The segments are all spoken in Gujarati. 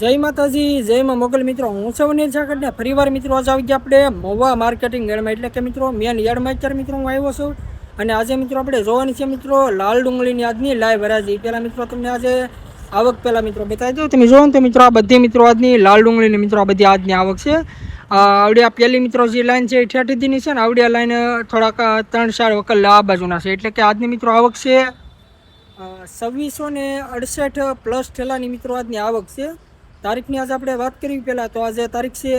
જય માતાજી, જય માં મોગલ મિત્રો, હું સૌની જાગડને ફરીવાર મિત્રો આજે આવી ગયા આપણે મહુવા માર્કેટિંગ યાર્ડમાં, એટલે કે મિત્રો મેન યાર્ડમાં અત્યારે મિત્રો હું આવ્યો છું. અને આજે મિત્રો આપણે જોવાની છે મિત્રો લાલ ડુંગળીની આજની લાઈવ હરાજી. પહેલાં મિત્રો તમને આજે આવક પહેલાં મિત્રો બતાવી દઉં. તમે જોવો ને તો મિત્રો આ બધી મિત્રો આજની લાલ ડુંગળીની મિત્રો આ બધી આજની આવક છે. આવડી આ પહેલી મિત્રો જે લાઈન છે એ ઠેઠીની છે ને આવડી આ લાઈન થોડાક 3-4 વકલ આ બાજુના છે, એટલે કે આજની મિત્રો આવક છે 2668 પ્લસ ઠેલાની મિત્રો આજની આવક છે. તારીખની આજે આપણે વાત કરવી પહેલાં તો આજે તારીખ છે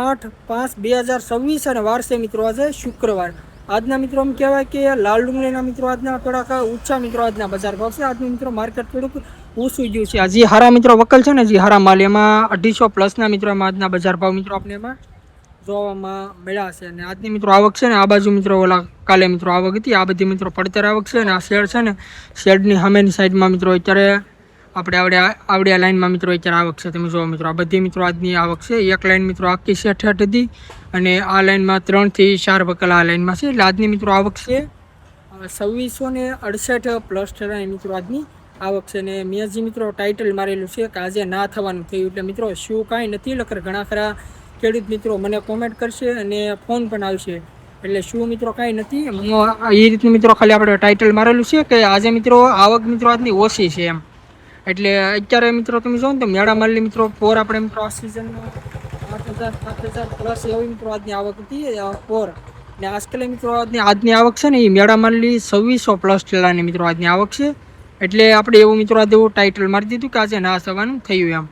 8/5/2026 અને વાર છે મિત્રો આજે શુક્રવાર. આજના મિત્રો એમ કહેવાય કે લાલ ડુંગળીના મિત્રો આજના થોડાક ઊંચા મિત્રો આજના બજાર ભાવ છે. આજનું મિત્રો માર્કેટ થોડુંક ઊંચું ગયું છે. હજી હારા મિત્રો વકલ છે ને હજી હારા માલ એમાં 250 પ્લસના મિત્રો એમાં આજના બજાર ભાવ મિત્રો આપણે એમાં જોવામાં મળ્યા છે. અને આજની મિત્રો આવક છે ને આ બાજુ મિત્રો ઓલા કાલે મિત્રો આવક હતી, આ બધી મિત્રો પડતર આવક છે. અને આ શેડ છે ને શેડની સામેની સાઈડમાં મિત્રો અત્યારે આપણે આવડ્યા લાઈનમાં મિત્રો અત્યારે આવક છે. તમે જુઓ મિત્રો આ બધી મિત્રો આજની આવક છે. એક લાઈન મિત્રો આખી શેઠ હતી અને આ લાઈનમાં 3 થી 4 વકલ આ લાઈનમાં છે. એટલે આજની મિત્રો આવક છે 2668 પ્લસ ઠેલાની મિત્રો આજની આવક છે. અને મેં જે મિત્રો ટાઇટલ મારેલું છે કે આજે ના થવાનું થયું, એટલે મિત્રો શું કાંઈ નથી લખર ઘણા ખરા ખેડૂત મિત્રો મને કોમેન્ટ કરશે અને ફોન પણ આવશે, એટલે શું મિત્રો કાંઈ નથી. એ રીતનું મિત્રો ખાલી આપણે ટાઇટલ મારેલું છે કે આજે મિત્રો આવક મિત્રો આજની ઓછી છે એમ. એટલે અત્યારે મિત્રો તમે જો ને તો મેળા માલની મિત્રો પોર આપણે મિત્રો આ સિઝનમાં 8,000-7,000 પ્લસ એવી મિત્રો આજની આવક હતી પોર. ને આજકાલ મિત્રો આજની આવક છે ને એ મેળા માલની 2600 પ્લસ ઠેલાની મિત્રો આજની આવક છે. એટલે આપણે એવું મિત્રો આજે એવું ટાઇટલ મારી દીધું કે આજે ના થવાનું થયું એમ.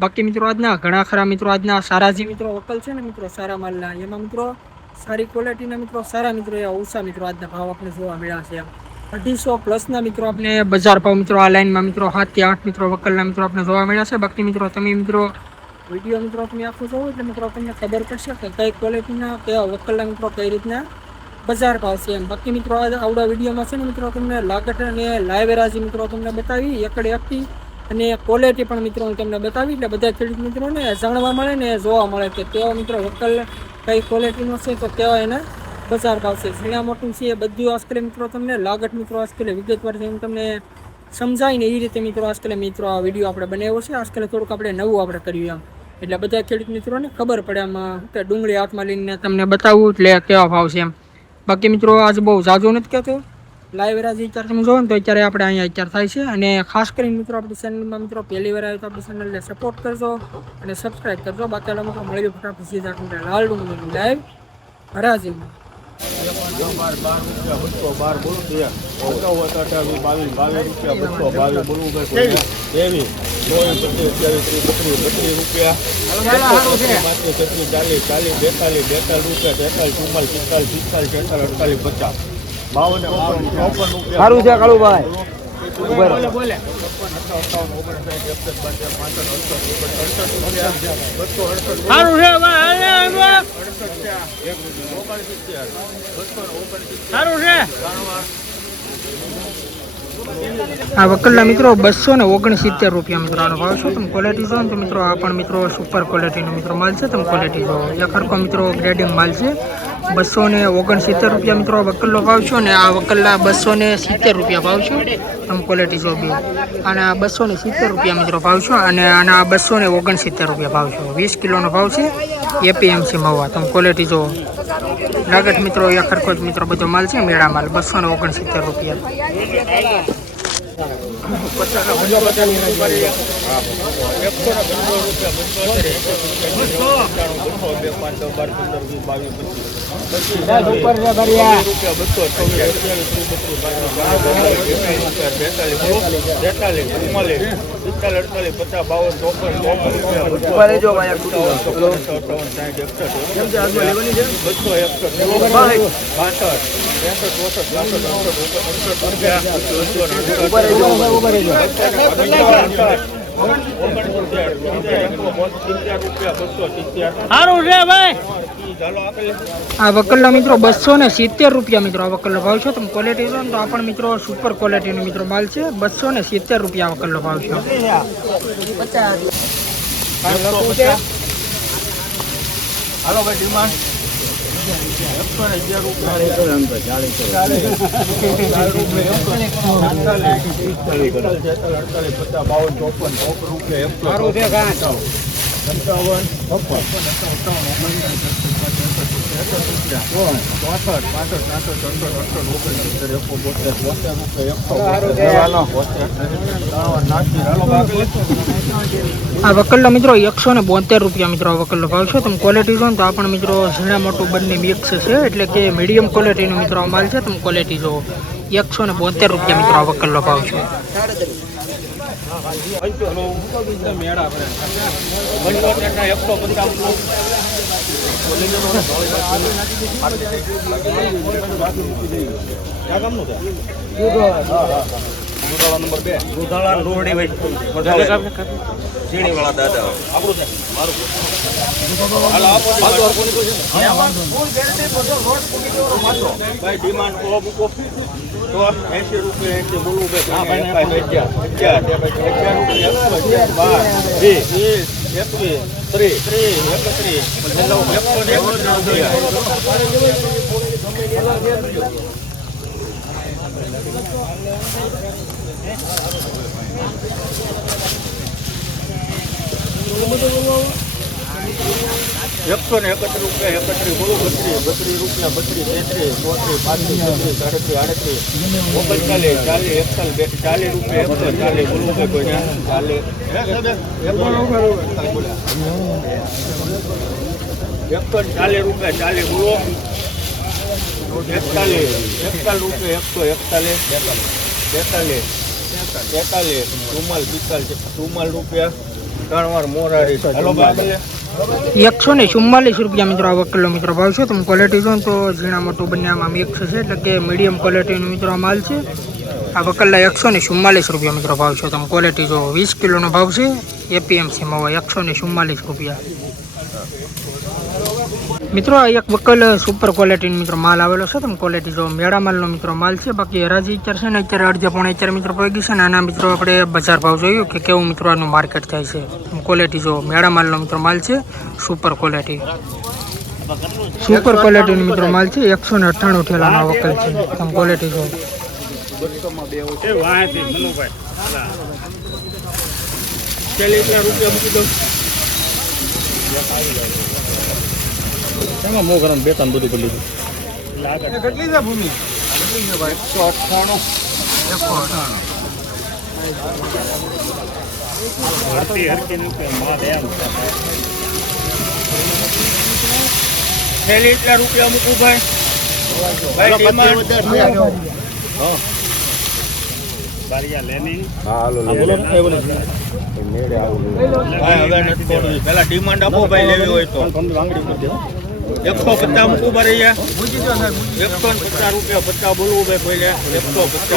બાકી મિત્રો આજના ઘણા ખરા મિત્રો આજના સારા જે મિત્રો વકલ છે ને મિત્રો સારા માલના એમાં મિત્રો સારી ક્વોલિટીના મિત્રો સારા મિત્રો એવા ઓછા મિત્રો આજના ભાવ આપણે જોવા મળ્યા છે એમ. 250 પ્લસના મિત્રો આપણે બજાર ભાવ મિત્રો આ લાઈનમાં મિત્રો 7 થી 8 મિત્રો વકલના મિત્રો આપણે જોવા મળ્યા છે. બાકી મિત્રો તમે મિત્રો વિડીયો મિત્રો તમે આખો જોવો એટલે મિત્રો તમને ખબર પડશે કે કઈ ક્વોલિટીના કેવા વકલના મિત્રો કઈ રીતના બજાર ભાવ છે એમ. બાકી મિત્રો આવડા વિડીયોમાં છે ને મિત્રો તમને લાગટ અને લાઈવ હરાજી મિત્રો તમને બતાવી એકડે એકથી અને ક્વોલિટી પણ મિત્રો હું તમને બતાવી, એટલે બધા ખેડૂત મિત્રોને જાણવા મળે ને જોવા મળે કે કેવા મિત્રો વકલ કઈ ક્વોલિટીનો છે તો કેવા એના બજાર ભાવ છે. ઝીણા મોટું છે એ બધું આજકાલ મિત્રો તમને લાગટ મિત્રો આજકાલ વિગતવાર હું તમને સમજાય ને એ રીતે મિત્રો આજકાલ મિત્રો આ વિડીયો આપણે બનાવ્યો છે. આજકાલ થોડુંક આપણે નવું આપણે કર્યું એમ, એટલે બધા ખેડૂત મિત્રોને ખબર પડે આમાં કે ડુંગળી હાથમાં લઈને તમને બતાવવું એટલે કેવા ભાવ છે એમ. બાકી મિત્રો આજે બહુ ઝાઝો નથી કહેતો લાઈવ હરાજી અત્યારે તમે જોવો ને તો અત્યારે આપણે અહીંયા અત્યારે થાય છે. અને ખાસ કરીને મિત્રો આપણી ચેનલમાં મિત્રો પહેલી વાર આવે તો આપણી ચેનલને સપોર્ટ કરજો અને સબસ્ક્રાઈબ કરજો. બાકી આ લોકો મળી ફટાફટ સીધા લાલ ડુંગળીની લાઈવ હરાજીમાં. સારું છે કાળુભાઈ. આ વકલના મિત્રો 269 રૂપિયા મિત્રો આનો ભાવ છે. તમે ક્વોલિટી જો ને તો મિત્રો આ પણ મિત્રો સુપર ક્વોલિટીનો મિત્રો માલ છે. તમે ક્વોલિટી જો એક હરખો મિત્રો ગ્રેડિંગ માલ છે. 269 રૂપિયા મિત્રો વકલનો ભાવ છે. અને આ વકલના 270 રૂપિયા ભાવ છે. તમે ક્વોલિટી જો બી અને આ 270 રૂપિયા મિત્રો ભાવ છે. અને આના 269 રૂપિયા ભાવ છે. 20 કિલોનો ભાવ છે એપીએમસી મહુવા. તમે ક્વોલિટી જો લાગટ મિત્રો એક હરખો જ મિત્રો બધો માલ છે. મેળા માલ 269 રૂપિયા. આ વકલના મિત્રો 270 રૂપિયા મિત્રો આ વકલનો ભાવ છે. તમે ક્વોલિટી જો ને તો આ પણ મિત્રો સુપર ક્વોલિટીનો મિત્રો માલ છે. 270 રૂપિયા વકલનો ભાવ છે. હાલો ભાઈ ડિમાન્ડ આ વકલનો મિત્રો 172 રૂપિયા મિત્રો આ વકલનો ભાવ છે. તમે ક્વોલિટી જો તો આ પણ મિત્રો ઝીણા મોટું બંને મિક્સ છે, એટલે કે મીડિયમ ક્વોલિટીનો મિત્રો આ માલ છે. તમે ક્વોલિટી જો 172 રૂપિયા મિત્રો આ વકલનો ભાવ છે. નંબર 2 દુધાળા રોડી ભાઈ ઝીણી વાળા દાદા આપણું છે મારું ભાઈ ડિમાન્ડ તો મૂકો તો 80 રૂપિયા 80 બોલવું ભાઈ ₹131 બોલો 32 રૂપિયા 32 33 34 35 36 37 38 39 40 41 બોલો 40 રૂપિયા 40 બોલો 41 રૂપિયા 141 44 રૂપિયા 3 વાર મોરારી હેલો બાબલે 144 રૂપિયા મિત્રો આ વકલનો મિત્રો ભાવ છે. તમે ક્વોલિટી જો તો ઝીણા મોટું બંને આમાં મિક્સ છે, એટલે કે મીડિયમ ક્વોલિટીનો મિત્રો આ માલ છે. આ વકલના 144 રૂપિયા મિત્રો ભાવ છે. તમે ક્વોલિટી જો 20 કિલોનો ભાવ છે. એપીએમસી માં 144 રૂપિયા મિત્રો. આ એક વકલ સુપર ક્વોલિટીનો મિત્રો માલ આવેલો છે. તમે ક્વોલિટી જો મેળા માલનો મિત્રો માલ છે. બાકી હરાજી અત્યારે છે ને અત્યારે 2.5 મિત્રો પડી છે ને આના મિત્રો આપણે બજાર ભાવ જોયું કે કેવું મિત્રો આનું માર્કેટ થાય છે. તમે ક્વોલિટી જો મેળા માલનો મિત્રો માલ છે. સુપર ક્વોલિટીનો મિત્રો માલ છે. 198 ઠેલાનો વકલ છે. તમે ક્વોલિટી જો એમાં મો ગરમ બેતાન બધું કરી લીધું કેટલી છે ભૂમિ? 198 રૂપિયા મૂકું ભાઈ પેલા ડિમાન્ડ આપો ભાઈ લેવી હોય તો 150 મૂકું ભરી 150 રૂપિયા 50 બોલવું ભાઈ પહેલે 150 51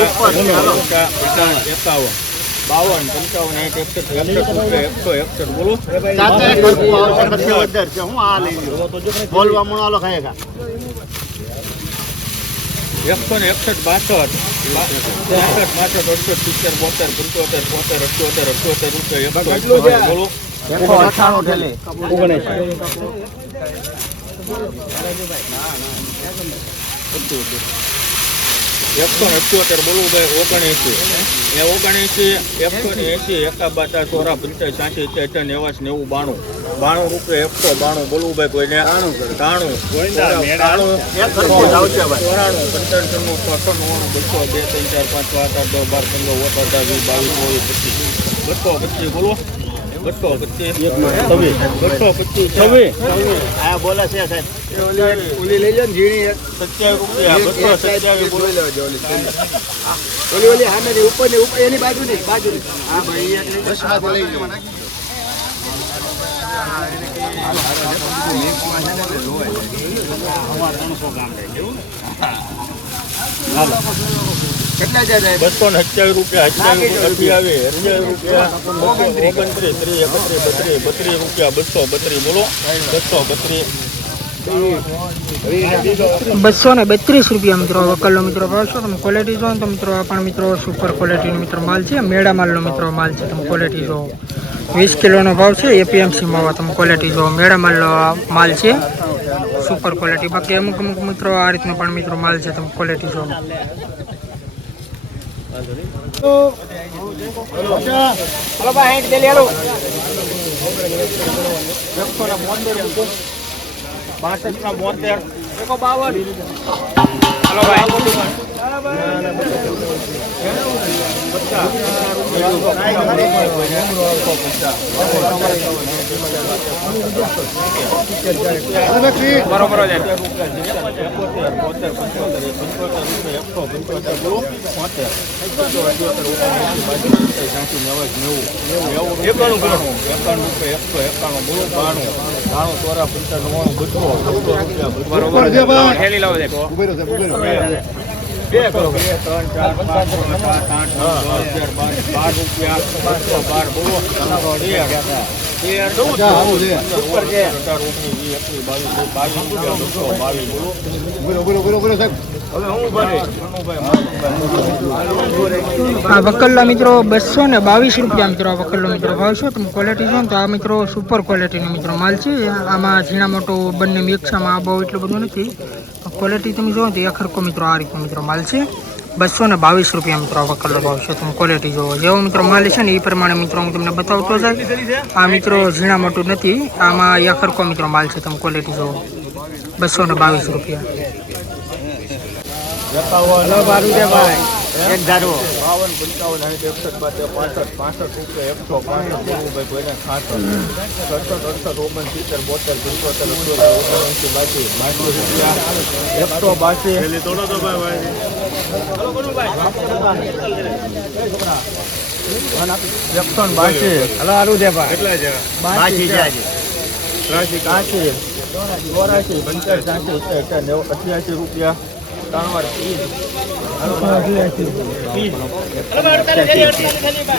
52 બોલો બોલવા મણાલો ખાયગા 161 62 રૂપિયા બોલો 198 ઠેલે 178 બોલવું ભાઈ 79 180 સોરા 85 86 90 92 રૂપિયા 192 બોલવું ભાઈ કોઈને 93 બોલો 225 બોલે છે સાહેબ ઓલી લઈ લે ને ઝીણી 27 રૂપિયા ઓલી સામે ઉપર એની બાજુની હા ભાઈ 10 માં લઈ લો કેટલા જાય 227 રૂપિયા 28 રૂપિયા 29 30 32 રૂપિયા 232 બોલો 232 રૂપિયા મિત્રો વકલનો મિત્રો ભાવ છે. તમે ક્વોલિટી જો તો મિત્રો આ પણ મિત્રો સુપર ક્વોલિટીનો મિત્રો માલ છે. મેળા માલનો મિત્રો માલ છે. તમે ક્વોલિટી જો 20 કિલોનો ભાવ છે. એપીએમસી માં તમે ક્વોલિટી જો મેળા માલનો માલ છે. Super quality. બાકી અમુક મિત્રો આ રીતનો પણ મિત્રો માલ છે, તમે ક્વોલિટી જો. હલો ભાઈ હેડ દે લે હાલો 172 ના 72 152 હલો ભાઈ બરોબર છે હેલી લાવો દે બે કરો 2 3 4 5 6 7 8 9 10 11 12 બોલો 13 આ વકલ્લા મિત્રો 222 રૂપિયા મિત્રો. આ વકલ્લો મિત્રો ભાવ છે. તમે ક્વોલિટી જો ને તો આ મિત્રો સુપર ક્વોલિટીનો મિત્રો માલ છે. આમાં ઝીણા મોટો બંને મિક્સમાં આ બહુ એટલું બધું નથી. ક્વોલિટી તમે જો તો અખરકો મિત્રો આ રીતનો મિત્રો માલ છે. 222 રૂપિયા મિત્રો આ વકલ્લો ભાવ છે. તમે ક્વોલિટી જોવો, જેવો મિત્રો માલ છે ને એ પ્રમાણે મિત્રો હું તમને બતાવતો જાય. આ મિત્રો ઝીણા મોટું નથી, આમાં અખરકો મિત્રો માલ છે. તમે ક્વોલિટી જોવો 222 રૂપિયા. એક ધારો 52 55 65 રૂપિયા 88 રૂપિયા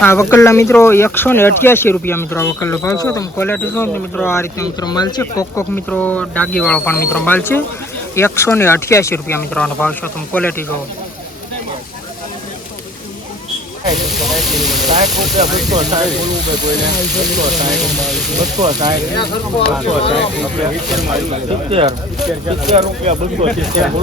આ વકલ્લા મિત્રો 188 રૂપિયા મિત્રો આ વકલ્લો ભાવ છે. તમે ક્વોલિટી જો મિત્રો આ રીતે મિત્રો માલ છે. કોક મિત્રો ડાગી વાળો પણ મિત્રો માલ છે. 188 રૂપિયા મિત્રો આનો ભાવ છે. તમે ક્વોલિટી જો 270 બોલો 71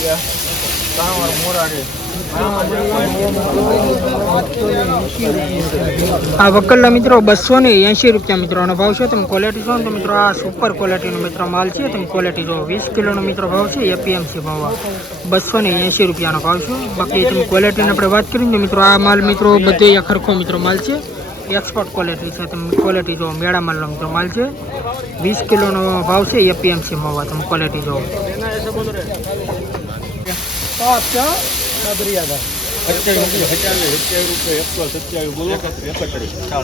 રૂપિયા આ વકલ્લા મિત્રો 280 રૂપિયા મિત્રો આનો ભાવ છે. તમે ક્વોલિટી જો તો મિત્રો આ સુપર ક્વોલિટીનો મિત્રો માલ છે. તમે ક્વોલિટી જો 20 કિલોનો મિત્રો ભાવ છે. એપીએમસી ભાવ 280 રૂપિયાનો ભાવ છે. બાકી તમે ક્વોલિટીની આપણે વાત કરીએ તો મિત્રો આ માલ મિત્રો બધે અખરખો મિત્રો માલ છે. એક્સપોર્ટ ક્વોલિટી છે. તમે ક્વોલિટી જો મેળા માલનો મિત્રો માલ છે. 20 કિલોનો ભાવ છે. એપીએમસી ભાવ તમે ક્વોલિટી જો 127 બોલો 41 40 રૂપિયા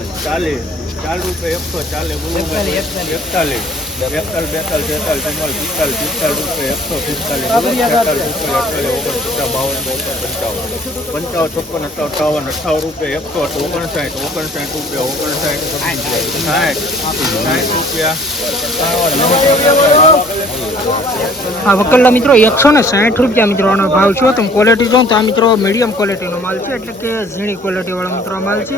140 બોલો 41 આ વકલ્લા મિત્રો 160 રૂપિયા મિત્રો આનો ભાવ છે. તમે ક્વોલિટી જો તો આ મિત્રો મીડિયમ ક્વોલિટીનો માલ છે, એટલે કે ઝીણી ક્વોલિટી વાળો મિત્રો માલ છે.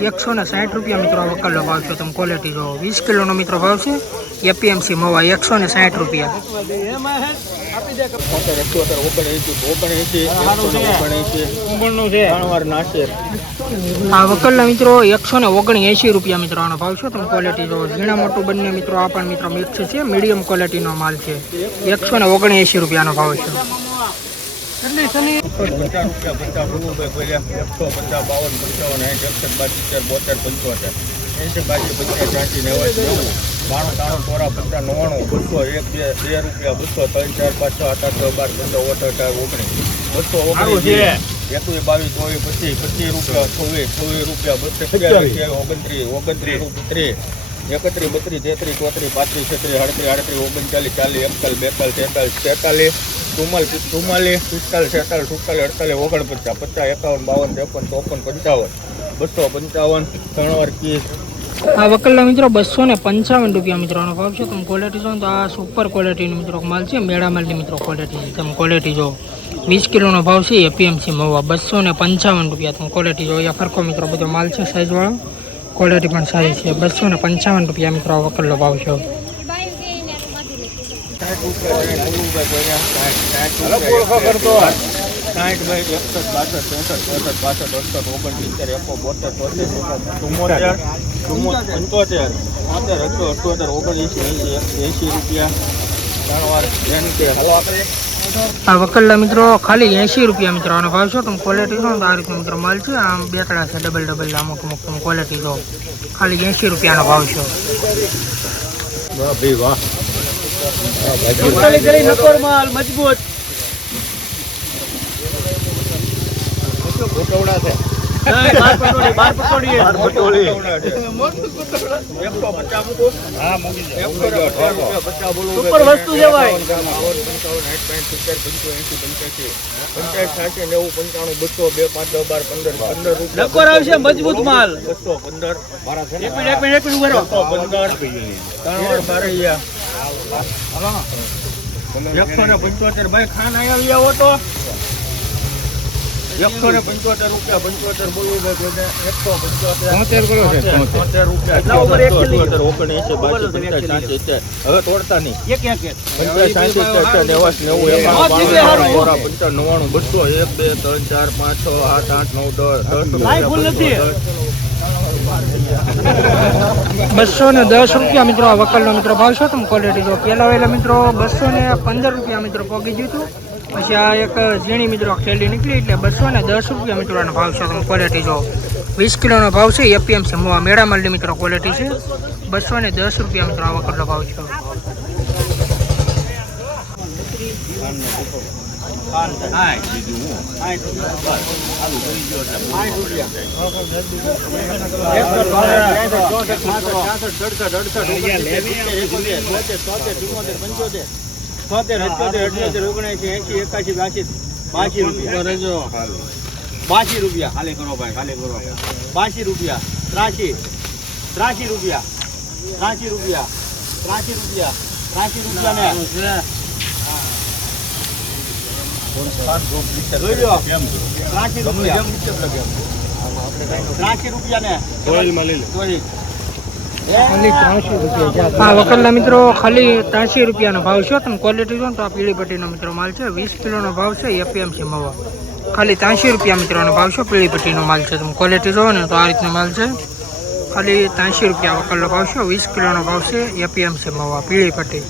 160 રૂપિયા મિત્રો વકલ્લો ભાવ છે. તમે ક્વોલિટી જો 20 કિલોનો મિત્રો ભાવ છે. એપીએમસી મવા 160 રૂપિયા. આ વકલ્લા મિત્રો 179 રૂપિયા મિત્રો આનો ભાવ છે. તમે ક્વોલિટી જો ઝીણા મોટું બંને મિત્રો આ પણ મિત્રો મિક્સ છે. મીડિયમ ક્વોલિટીનો માલ છે. 179 રૂપિયાનો ભાવ છે. બાણું ત્રાણું ચોરા 50 99 200 1 2 રૂપિયા 200 3 4 5 6 7 8 9 10 11 12 21 22 24 25 રૂપિયા 26 રૂપિયા 32 29 30 32 33 31, 32, 33, 34, 35, 36, 37, 38, 39, 40, 41, 42, 43, 44, 45, 46, 47, 48, 49, 50, 51, 52, 53, 3 વાર કીસ. આ વકલના મિત્રો 255 રૂપિયા મિત્રોનો ભાવ છે. તમે ક્વોલિટી જો તો આ સુપર ક્વોલિટીનો મિત્રો માલ છે. મેળા માલની મિત્રો ક્વોલિટી છે. તમે ક્વોલિટી જો 20 કિલોનો ભાવ છે એપીએમસી મહુવા 255 રૂપિયા. તમે ક્વોલિટી જો અહીંયા ફરકો મિત્રો બધો માલ છે સાઈઝવાળો, ક્વોલિટી પણ સારી છે. 255 રૂપિયા મિત્રો આ વકલનો ભાવ છે. 60, આ વકલના મિત્રો ખાલી 80 રૂપિયા મિત્રો આનો ભાવ છે. તમે ક્વોલિટી જો તો આ રીતનો મિત્રો માલ છે. આમ બેતડા છે ડબલ અમુક તમે ક્વોલિટી જો ખાલી 80 રૂપિયાનો ભાવ છે. વાહ ભાઈ વાહ. માલ મજબૂત ગોટવડા છે. બાર પટોળી સુપર વસ્તુ લેવાય. 15 આવશે મજબૂત માલ 175 ભાઈ ખાન આવી આવો તો 175 રૂપિયા 75 બોલવું ભાઈ 175 રૂપિયા 79, હવે તોડતા નહીં. 55, 210 રૂપિયા મિત્રો આ વકલનો મિત્રો ભાવ છે. તમે ક્વોલિટી જો પેલા વેલા મિત્રો 215 રૂપિયા મિત્રો પોગી ગયું હતું. પછી આ એક ઝીણી મિત્રો ખેલી નીકળી એટલે 210 રૂપિયા મિત્રોનો ભાવ છે. તમે ક્વોલિટી જો 20 કિલોનો ભાવ છે એપીએમસી મોવા મેળા માલની મિત્રો ક્વોલિટી છે. 210 રૂપિયા મિત્રો આ વકલનો ભાવ છે. ₹82 રૂપિયા ખાલી કરો ભાઈ, ખાલી કરો. 82 રૂપિયા 83 રૂપિયા 83 રૂપિયા 83 રૂપિયા 83 રૂપિયા ને જોઈ લો 83 રૂપિયા 83 રૂપિયા ને ઓઇલમાં લઈ લો. આ વકલના મિત્રો ખાલી 83 રૂપિયાનો ભાવ છે. તમે ક્વોલિટી જો તો આ પીળી પટ્ટીનો મિત્રો માલ છે. 20 કિલોનો ભાવ છે એપીએમસી મહુવા ખાલી 83 રૂપિયા મિત્રોનો ભાવ છે. પીળી પટ્ટીનો માલ છે. તમે ક્વોલિટી જોવો ને તો આ રીતનો માલ છે. ખાલી 83 રૂપિયા વકલનો ભાવ છે. 20 કિલોનો ભાવ છે એપીએમસી મહુવા પીળી પટ્ટી.